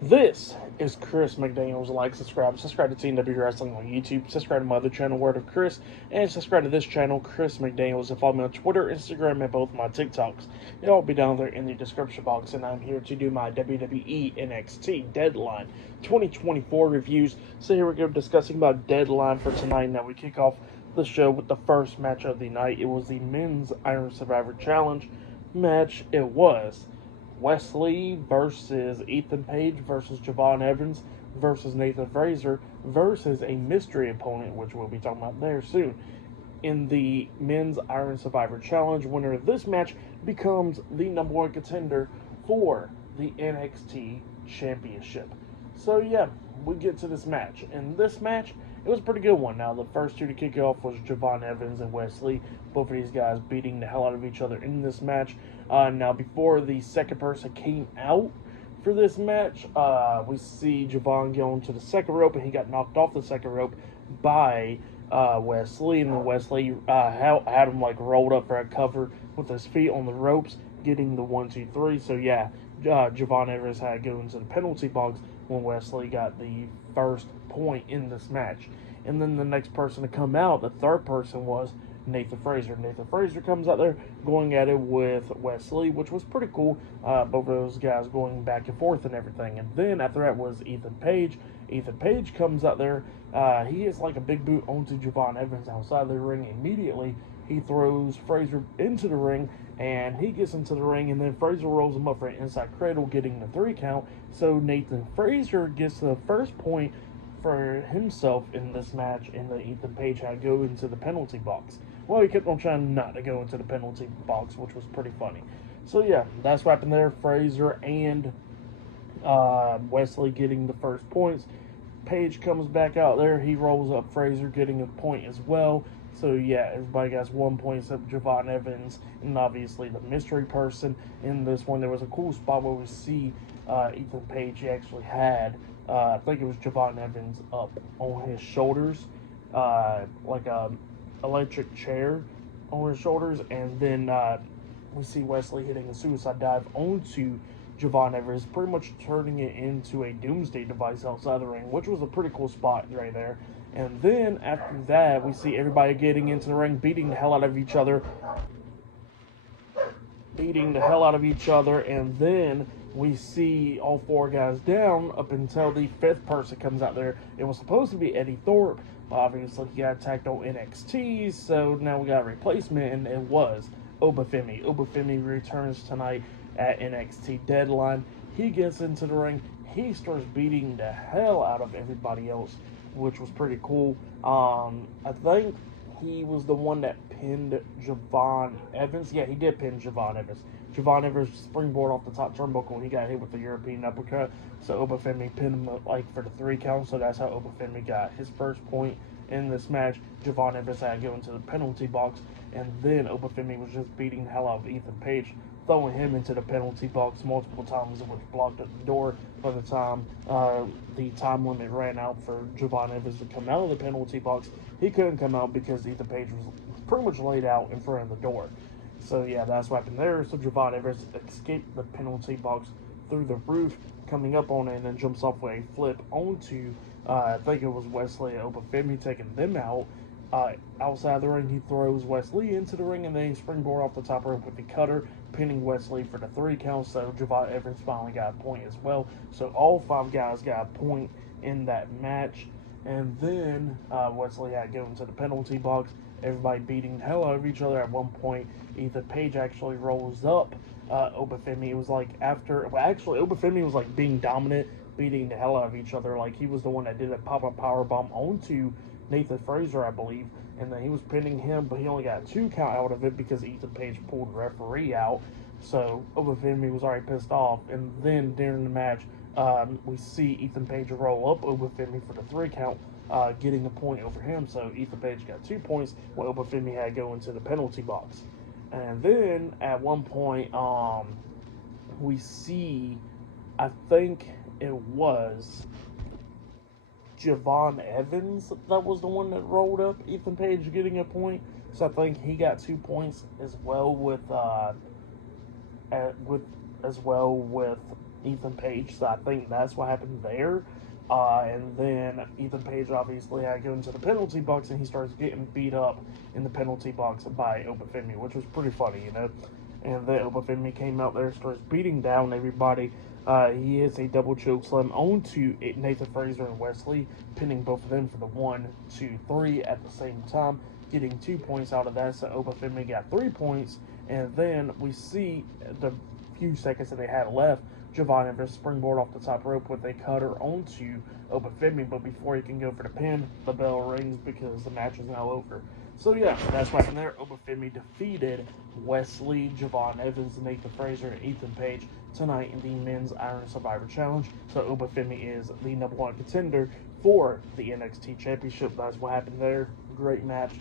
This is Chris McDaniels. Like, subscribe to TNW Wrestling on YouTube, subscribe to my other channel, Word of Chris, and subscribe to this channel, Chris McDaniels, and follow me on Twitter, Instagram, and both my TikToks. It'll all be down there in the description box, and I'm here to do my WWE NXT Deadline 2024 reviews. So here we go, discussing about Deadline for tonight. Now we kick off the show with the first match of the night. It was the Men's Iron Survivor Challenge match. It was Wesley versus Ethan Page versus Javon Evans versus Nathan Frazer versus a mystery opponent, which we'll be talking about there soon. In the Men's Iron Survivor Challenge, winner of this match becomes the number one contender for the NXT Championship. So yeah, we get to this match. And this match, it was a pretty good one. Now, the first two to kick it off was Javon Evans and Wesley. Both of these guys beating the hell out of each other in this match. Now, before the second person came out for this match, we see Javon going to the second rope, and he got knocked off the second rope by Wesley. And then Wesley had him like rolled up for a cover with his feet on the ropes, getting the 1, 2, 3. So yeah, Javon Evans had to go into the penalty box when Wesley got the first point in this match. And then the next person to come out, the third person, was Nathan Frazer. Nathan Frazer comes out there going at it with Wesley, which was pretty cool. Both of those guys going back and forth and everything. And then after that was Ethan Page. Ethan Page comes out there. He is like a big boot onto Javon Evans outside the ring. Immediately, he throws Frazer into the ring, and he gets into the ring, and then Frazer rolls him up for an inside cradle, getting the 3 count. So Nathan Frazer gets the first point for himself in this match, and then Ethan Page had to go into the penalty box. Well, he kept on trying not to go into the penalty box, which was pretty funny. So yeah, that's what happened there. Frazer and Wesley getting the first points. Page comes back out there. He rolls up Frazer, getting a point as well. So yeah, everybody gets 1 point except Javon Evans and obviously the mystery person. In this one, there was a cool spot where we see Ethan Page. He actually had, I think it was Javon Evans up on his shoulders, like a electric chair on his shoulders, and then we see Wesley hitting a suicide dive onto Javon Evans, pretty much turning it into a doomsday device outside the ring, which was a pretty cool spot right there. And then after that, we see everybody getting into the ring, beating the hell out of each other, and then we see all 4 guys down up until the 5th person comes out there. It was supposed to be Eddie Thorpe. Obviously, he got attacked on NXT, so now we got a replacement, and it was Obafemi. Obafemi returns tonight at NXT Deadline. He gets into the ring. He starts beating the hell out of everybody else, which was pretty cool. I think he was the one that pinned Javon Evans. Yeah, he did pin Javon Evans. Javon Evans springboard off the top turnbuckle, and he got hit with the European uppercut. So Obafemi pinned him like for the 3 count. So that's how Obafemi got his first point in this match. Javon Evans had to go into the penalty box, and then Obafemi was just beating the hell out of Ethan Page, throwing him into the penalty box multiple times, which blocked at the door by the time the time limit ran out for Javon Evans to come out of the penalty box. He couldn't come out because Ethan Page was pretty much laid out in front of the door. So yeah, that's what happened there. So Javon Evans escaped the penalty box through the roof, coming up on it, and then jumps off with a flip onto, I think it was Wesley and Obafemi, taking them out. Outside the ring, he throws Wesley into the ring, and then he springboard off the top rope with the cutter, pinning Wesley for the 3 count. So Javon Evans finally got a point as well. So all 5 guys got a point in that match. And then Wesley had to go into the penalty box. Everybody beating the hell out of each other. At one point, Ethan Page actually rolls up Obafemi. It was like Obafemi was like being dominant, beating the hell out of each other. Like, he was the one that did a pop-up powerbomb onto Nathan Frazer, I believe, and then he was pinning him, but he only got a 2 count out of it because Ethan Page pulled the referee out. So Obafemi was already pissed off, and then during the match, we see Ethan Page roll up Obafemi for the 3 count, getting the point over him. So Ethan Page got 2 points, while Obafemi had to go into the penalty box. And then at one point, we see, I think it was Javon Evans that was the one that rolled up Ethan Page, getting a point. So I think he got 2 points as well with Ethan Page. So I think that's what happened there. And then Ethan Page obviously had to go into the penalty box, and he starts getting beat up in the penalty box by Obafemi, which was pretty funny, you know. And then Obafemi came out there, starts beating down everybody. He hits a double choke slam onto Nathan Frazer and Wesley, pinning both of them for the 1, 2, 3 at the same time, getting 2 points out of that. So Obafemi got 3 points, and then we see the few seconds that they had left, Javon Evans springboard off the top rope with a cutter onto Obafemi, but before he can go for the pin, the bell rings because the match is now over. So yeah, that's what happened there. Obafemi defeated Wesley, Javon Evans, Nathan Frazer, and Ethan Page tonight in the Men's Iron Survivor Challenge. So Obafemi is the #1 contender for the NXT Championship. That's what happened there. Great match.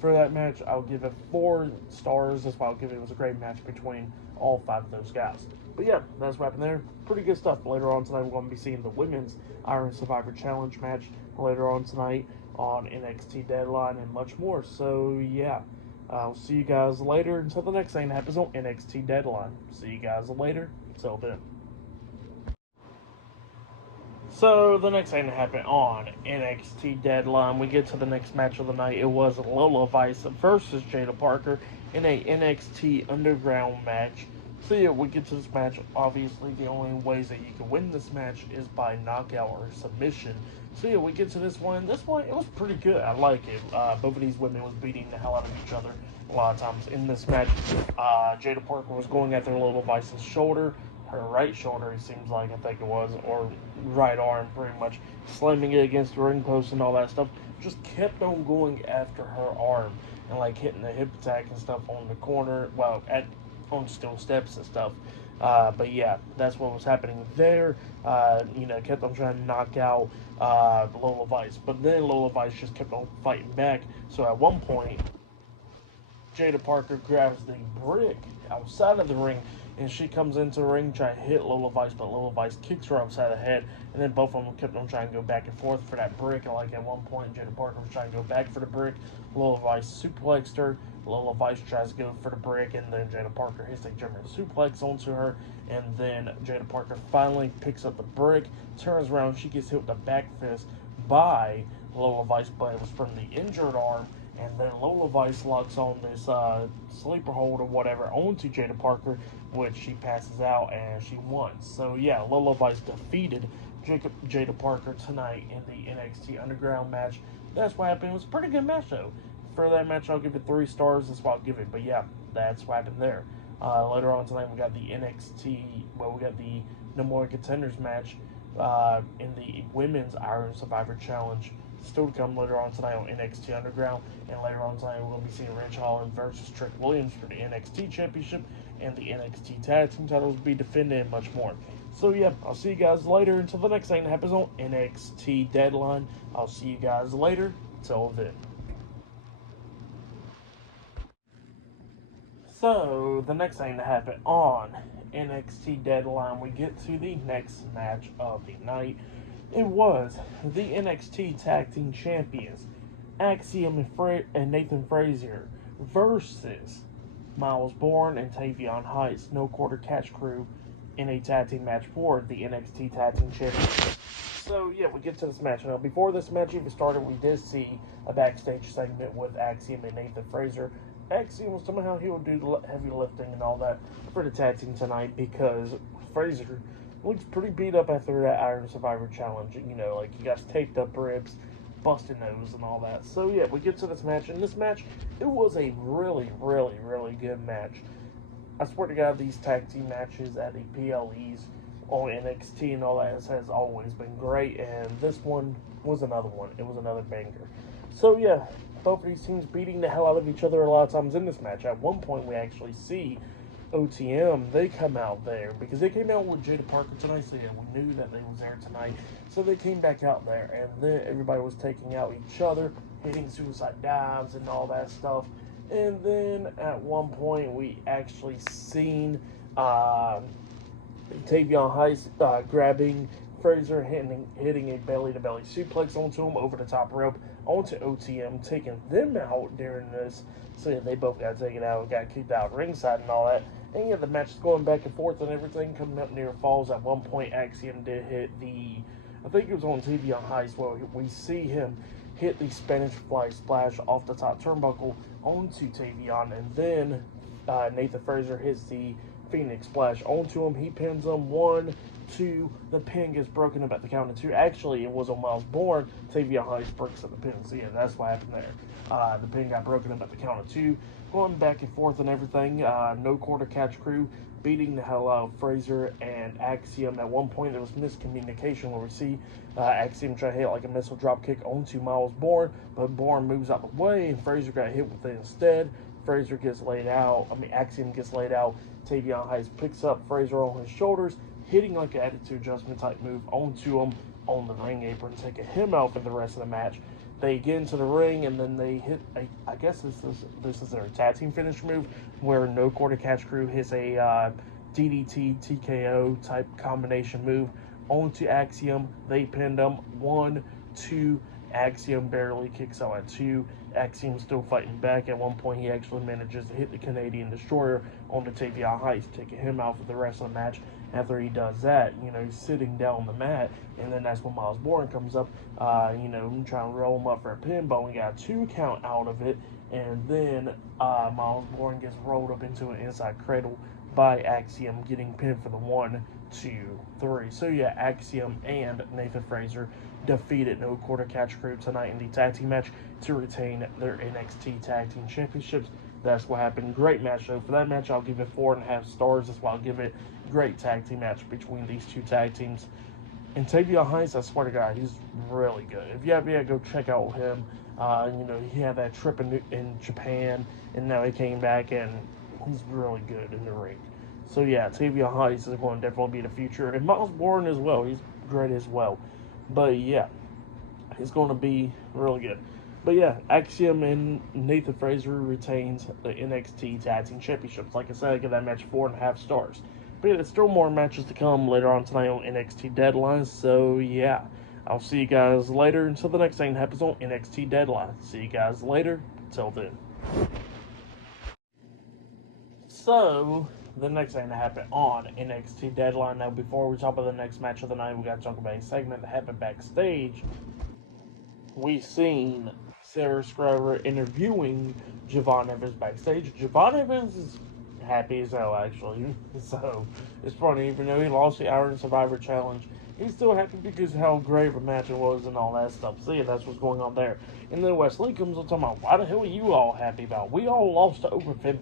For that match, I'll give it 4 stars. That's why I'll give it. It was a great match between all 5 of those guys. But yeah, that's what happened there. Pretty good stuff. Later on tonight, we're going to be seeing the Women's Iron Survivor Challenge match later on tonight on NXT Deadline and much more. So yeah, I'll see you guys later until the next thing that happens on NXT Deadline. See you guys later. Till then. So the next thing that happened on NXT Deadline, we get to the next match of the night. It was Lola Vice versus Jada Parker in a NXT Underground match. So yeah, we get to this match. Obviously, the only ways that you can win this match is by knockout or submission. So yeah, we get to this one. This one, it was pretty good. I like it. Both of these women was beating the hell out of each other a lot of times in this match. Jada Parker was going after Lola Vice's shoulder, her right shoulder, it seems like, I think it was, or right arm, pretty much, slamming it against the ring post and all that stuff. Just kept on going after her arm and like hitting the hip attack and stuff on the corner, well, on steel steps and stuff. But yeah, that's what was happening there. Kept on trying to knock out Lola Vice, but then Lola Vice just kept on fighting back. So at one point, Jada Parker grabs the brick outside of the ring, and she comes into the ring trying to hit Lola Vice, but Lola Vice kicks her upside the head, and then both of them kept on trying to go back and forth for that brick. And like at one point, Jada Parker was trying to go back for the brick. Lola Vice suplexed her. Lola Vice tries to go for the brick, and then Jada Parker hits a German suplex onto her, and then Jada Parker finally picks up the brick, turns around, she gets hit with a back fist by Lola Vice, but it was from the injured arm, and then Lola Vice locks on this sleeper hold or whatever onto Jada Parker, which she passes out and she won. So yeah, Lola Vice defeated Jada Parker tonight in the NXT Underground match. That's what happened. It was a pretty good match though. For that match, I'll give it 3 stars. That's what I'll give it. But yeah, that's what happened there. Later on tonight, we got the #1 Contenders match in the Women's Iron Survivor Challenge. Still to come later on tonight on NXT Underground. And later on tonight, we're going to be seeing Ridge Holland versus Trick Williams for the NXT Championship, and the NXT Tag Team titles will be defended and much more. So yeah, I'll see you guys later until the next thing that happens on NXT Deadline. I'll see you guys later. Till then. So, the next thing to happen on NXT Deadline, we get to the next match of the night. It was the NXT Tag Team Champions, Axiom and Nathan Frazier, versus Miles Bourne and Tavion Heights, No Quarter Catch Crew, in a tag team match for the NXT Tag Team Championship. So, yeah, we get to this match. Now, before this match even started, we did see a backstage segment with Axiom and Nathan Frazier. Axiom was somehow he would do the heavy lifting and all that for the tag team tonight, because Frazier looks pretty beat up after that Iron Survivor Challenge. You know, like he got taped up ribs, busted nose, and all that. So yeah, we get to this match, and this match, it was a really, really, really good match. I swear to God, these tag team matches at the PLEs on NXT and all that has always been great, and this one was another one. It was another banger. So yeah, both of these teams beating the hell out of each other a lot of times in this match. At one point, we actually see OTM, they come out there, because they came out with Jada Parker tonight, so yeah, we knew that they was there tonight. So they came back out there, and then everybody was taking out each other, hitting suicide dives and all that stuff. And then at one point, we actually seen Tavion Heights grabbing Frazier, hitting a belly-to-belly suplex onto him over the top rope, onto OTM, taking them out during this. So yeah, they both got taken out, got kicked out ringside and all that. And yeah, the match is going back and forth and everything, coming up near falls. At one point, Axiom did hit I think it was on TV on high as well. We see him hit the Spanish Fly Splash off the top turnbuckle onto Tavion, and then Nathan Frazer hits the Phoenix Splash onto him. He pins him 1-2. The pin gets broken up at the count of 2. Actually, it was on Miles Bourne. Tavion Heights breaks up the pin. So yeah, that's what happened there. The pin got broken up at the count of 2. Going back and forth and everything. No quarter catch crew beating the hell out of Frazer and Axiom. At one point, there was miscommunication where we see Axiom try to hit like a missile drop kick onto Miles Bourne, but Bourne moves out the way and Frazer got hit with it instead. Frazer gets laid out. Axiom gets laid out. Tavion Heights picks up Frazer on his shoulders, hitting like an attitude adjustment type move onto him on the ring apron, taking him out for the rest of the match. They get into the ring and then they hit I guess this is their tag team finish move, where No Quarter Catch Crew hits a DDT TKO type combination move onto Axiom. They pinned him 1-2. Axiom barely kicks out at 2. Axiom still fighting back. At one point, he actually manages to hit the Canadian Destroyer onto Tavion Heights, taking him out for the rest of the match. After he does that, he's sitting down on the mat, and then that's when Miles Bourne comes up, trying to roll him up for a pin, but we got a 2 count out of it, and then Miles Bourne gets rolled up into an inside cradle by Axiom, getting pinned for the 1, 2, 3. So yeah, Axiom and Nathan Frazer defeated No Quarter Catch Crew tonight in the tag team match to retain their NXT Tag Team Championships. That's what happened. Great match, though. For that match, I'll give it 4.5 stars. That's why I'll give it great tag team match between these two tag teams. And Tavion Heights, I swear to God, he's really good. If you have yet, go check out him. He had that trip in Japan, and now he came back, and he's really good in the ring. So yeah, Tavion Heights is going to definitely be the future. And Miles Bourne as well. He's great as well. But yeah, it's going to be really good. But yeah, Axiom and Nathan Frazer retains the NXT Tag Team Championships. Like I said, I give that match 4.5 stars. But yeah, there's still more matches to come later on tonight on NXT Deadline. So yeah, I'll see you guys later until the next thing that happens on NXT Deadline. See you guys later. Until then. So, the next thing that happened on NXT Deadline. Now, before we talk about the next match of the night, we got to talk about a segment that happened backstage. We seen Sarah Scriver interviewing Javon Evans backstage. Javon Evans is happy as hell, actually. So, it's funny, even though he lost the Iron Survivor Challenge, he's still happy because of how great of a match it was and all that stuff. So, yeah, that's what's going on there. And then Wesley comes on talking about, why the hell are you all happy about? We all lost to Oprah 50.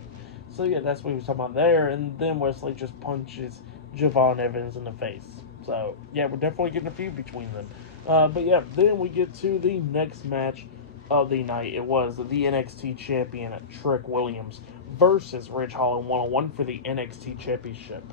So, yeah, that's what he was talking about there. And then Wesley just punches Javon Evans in the face. So, yeah, we're definitely getting a feud between them. But, yeah, then we get to the next match of the night. It was the NXT champion, Trick Williams, versus Ridge Holland 1-on-1 for the NXT championship.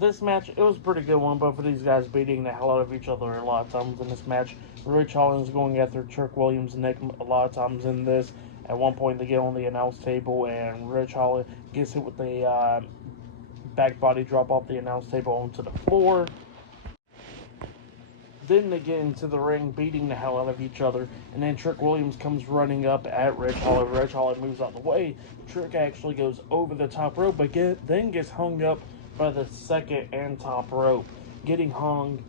This match, it was a pretty good one. Both of these guys beating the hell out of each other a lot of times in this match. Ridge Holland is going after Trick Williams' neck a lot of times in this. At one point, they get on the announce table, and Ridge Holland gets hit with a back body drop off the announce table onto the floor. Then they get into the ring, beating the hell out of each other, and then Trick Williams comes running up at Ridge Holland. Ridge Holland moves out the way. Trick actually goes over the top rope, but then gets hung up by the second and top rope, getting hung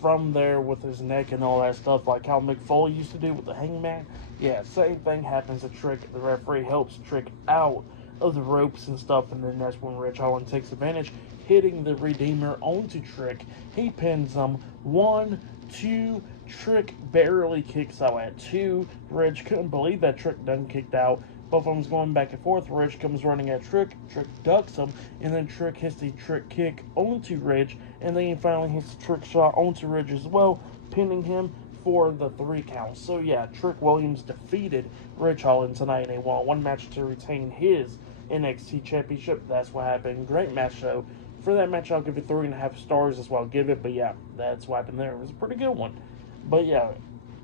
from there with his neck and all that stuff, like how Mick Foley used to do with the Hangman. Yeah, same thing happens to Trick. The referee helps Trick out of the ropes and stuff, and then that's when Ridge Holland takes advantage, hitting the Redeemer onto Trick. He pins him 1, 2. Trick barely kicks out at 2. Ridge couldn't believe that Trick done kicked out. Both of them's going back and forth. Ridge comes running at Trick. Trick ducks him, and then Trick hits the Trick kick onto Ridge, and then he finally hits the Trick shot onto Ridge as well, pinning him for the 3 count. So yeah, Trick Williams defeated Ridge Holland tonight in a 1-on-1 match to retain his NXT championship. That's what happened. Great match, though. For that match, I'll give it 3.5 stars. That's what I'll give it. But yeah, that's what happened there. It was a pretty good one. But yeah,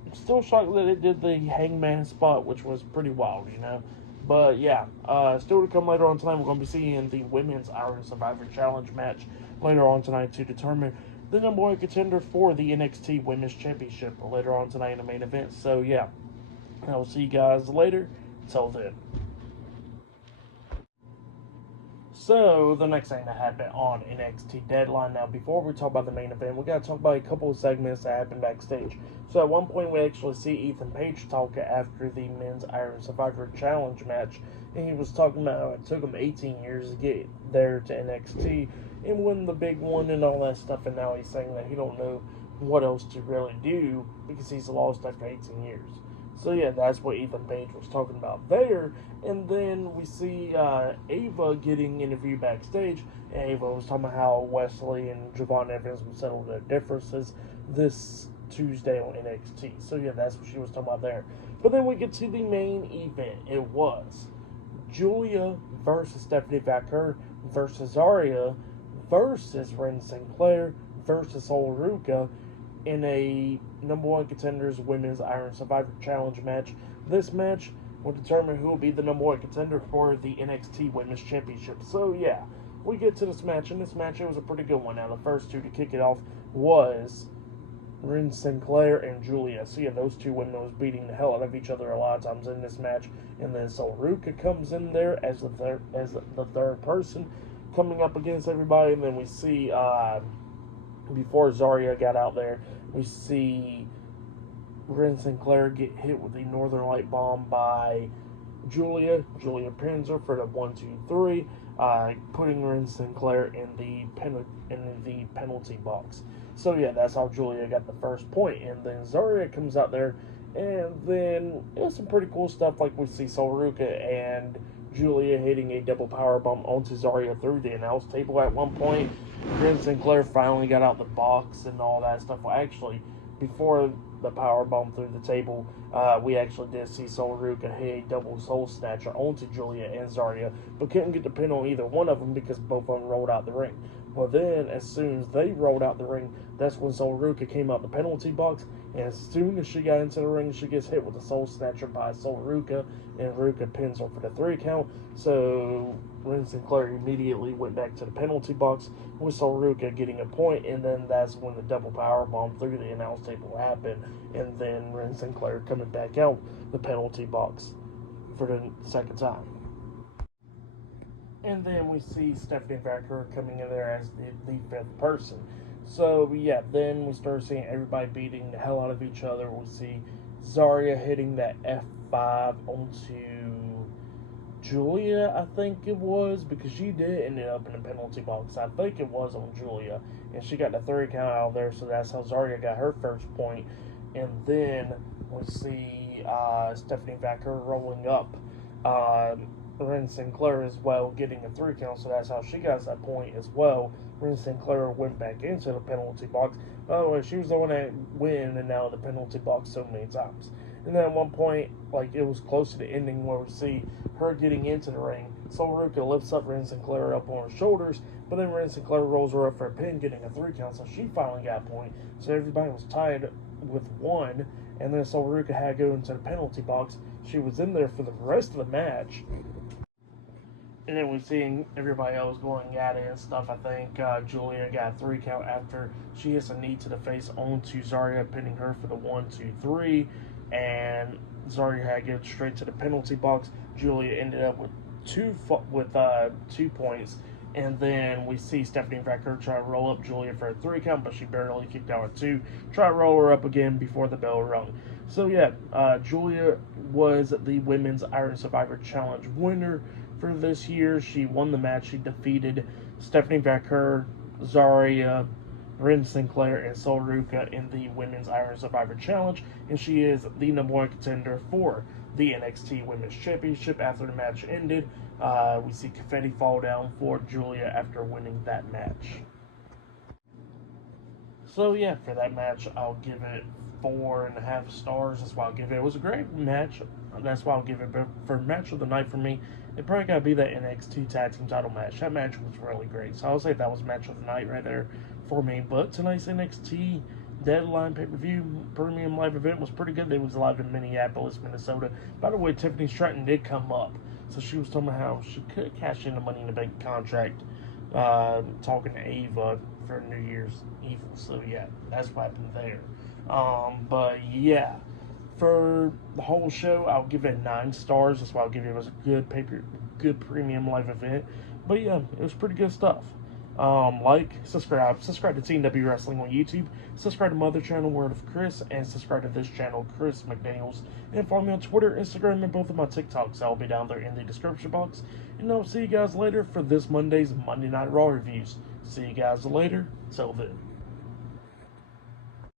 I'm still shocked that it did the Hangman spot, which was pretty wild, But yeah, still to come later on tonight, we're going to be seeing the Women's Iron Survivor Challenge match later on tonight to determine the number 1 contender for the NXT Women's Championship later on tonight in the main event. So yeah, I'll see you guys later. Till then. So, the next thing that happened on NXT Deadline. Now, before we talk about the main event, we got to talk about a couple of segments that happened backstage. So, at one point, we actually see Ethan Page talking after the Men's Iron Survivor Challenge match. And he was talking about how it took him 18 years to get there to NXT and win the big one and all that stuff. And now he's saying that he don't know what else to really do because he's lost after 18 years. So yeah, that's what Ethan Page was talking about there. And then we see Ava getting interviewed backstage. And Ava was talking about how Wesley and Javon Evans would settle their differences this Tuesday on NXT. So yeah, that's what she was talking about there. But then we get to the main event. It was Julia versus Stephanie Vaquer versus Zarya versus Ren Sinclair versus Ulruka in a number one contenders women's Iron Survivor Challenge match. This match will determine who will be the number one contender for the NXT Women's Championship. So yeah, we get to this match, and this match, it was a pretty good one. Now the first two to kick it off was Ren Sinclair and Julia. So yeah, those two women was beating the hell out of each other a lot of times in this match. And then Ulruka comes in there as the third person coming up against everybody. And then we see before Zarya got out there, we see Ren Sinclair get hit with the Northern Light Bomb by Julia. Julia pins her for the 1-2-3, putting Ren Sinclair in the penalty box. So yeah, that's how Julia got the first point. And then Zarya comes out there, and then it was some pretty cool stuff, like we see Ulruka and Julia hitting a double powerbomb onto Zarya through the announce table at one point. Ren Sinclair finally got out the box and all that stuff. Well, actually, before the powerbomb through the table, we actually did see Ulruka hit a double soul snatcher onto Julia and Zarya, but couldn't get the pin on either one of them because both of them rolled out the ring. Well, then, as soon as they rolled out the ring, that's when Ulruka came out the penalty box, and as soon as she got into the ring, she gets hit with a soul snatcher by Ulruka, and Ruka pins her for the 3 count. So Ren Sinclair immediately went back to the penalty box with Ulruka getting a point, and then that's when the double power bomb through the announce table happened, and then Ren Sinclair coming back out the penalty box for the second time. And then we see Stephanie Vaquer coming in there as the fifth person. So yeah, then we start seeing everybody beating the hell out of each other. We see Zarya hitting that F5 onto Julia, I think it was, because she did end up in the penalty box. I think it was on Julia, and she got the 3 count out of there, so that's how Zarya got her first point. And then we see Stephanie Vaquer rolling up Ren Sinclair as well, getting a 3 count, so that's how she got that point as well. Ren Sinclair went back into the penalty box. By the way, she was the one that went in and out of the penalty box so many times. And then at one point, like, it was close to the ending where we see her getting into the ring. Ulruka lifts up Ren Sinclair up on her shoulders, but then Ren Sinclair rolls her up for a pin, getting a 3 count, so she finally got a point. So everybody was tied with 1, and then Ulruka had to go into the penalty box. She was in there for the rest of the match. And then we're seeing everybody else going at it and stuff. I think Julia got a 3 count after she hits a knee to the face onto Zarya, pinning her for the 1-2-3. And Zarya had to get straight to the penalty box. Julia ended up with 2 points. And then we see Stephanie Vaquer try to roll up Julia for a 3 count, but she barely kicked out a 2. Try to roll her up again before the bell rung. So yeah, Julia was the Women's Iron Survivor Challenge winner for this year. She won the match. She defeated Stephanie Vaquer, Zarya, Ren Sinclair, and Ulruka in the Women's Iron Survivor Challenge, and she is the number 1 contender for the NXT Women's Championship. After the match ended, we see confetti fall down for Julia after winning that match. So yeah, for that match, I'll give it 4.5 stars. That's why I'll give it. It was a great match. That's why I'll give it. But for match of the night for me, it probably got to be that NXT Tag Team title match. That match was really great. So I'll say that was match of the night right there for me. But tonight's NXT Deadline pay-per-view premium live event was pretty good. They was live in Minneapolis, Minnesota. By the way, Tiffany Stratton did come up. So she was talking about how she could cash in the Money in the Bank contract, talking to Ava for New Year's Evil. So yeah, that's what happened there. But yeah, for the whole show, I'll give it 9 stars. That's why I'll give it. It was a good premium live event. But yeah, it was pretty good stuff. Subscribe to Team W Wrestling on YouTube, subscribe to my other channel, Word of Chris, and subscribe to this channel, Chris McDaniels, and follow me on Twitter, Instagram, and both of my TikToks. I'll be down there in the description box, and I'll see you guys later for this Monday's Monday Night Raw reviews. See you guys later. Till then.